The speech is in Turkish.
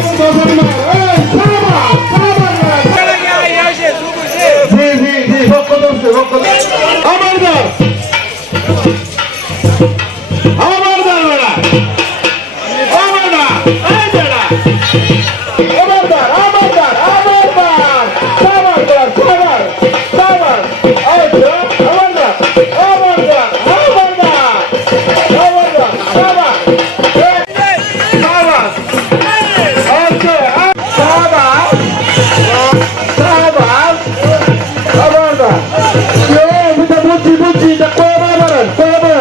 Come on! கோபாபரன் கோபா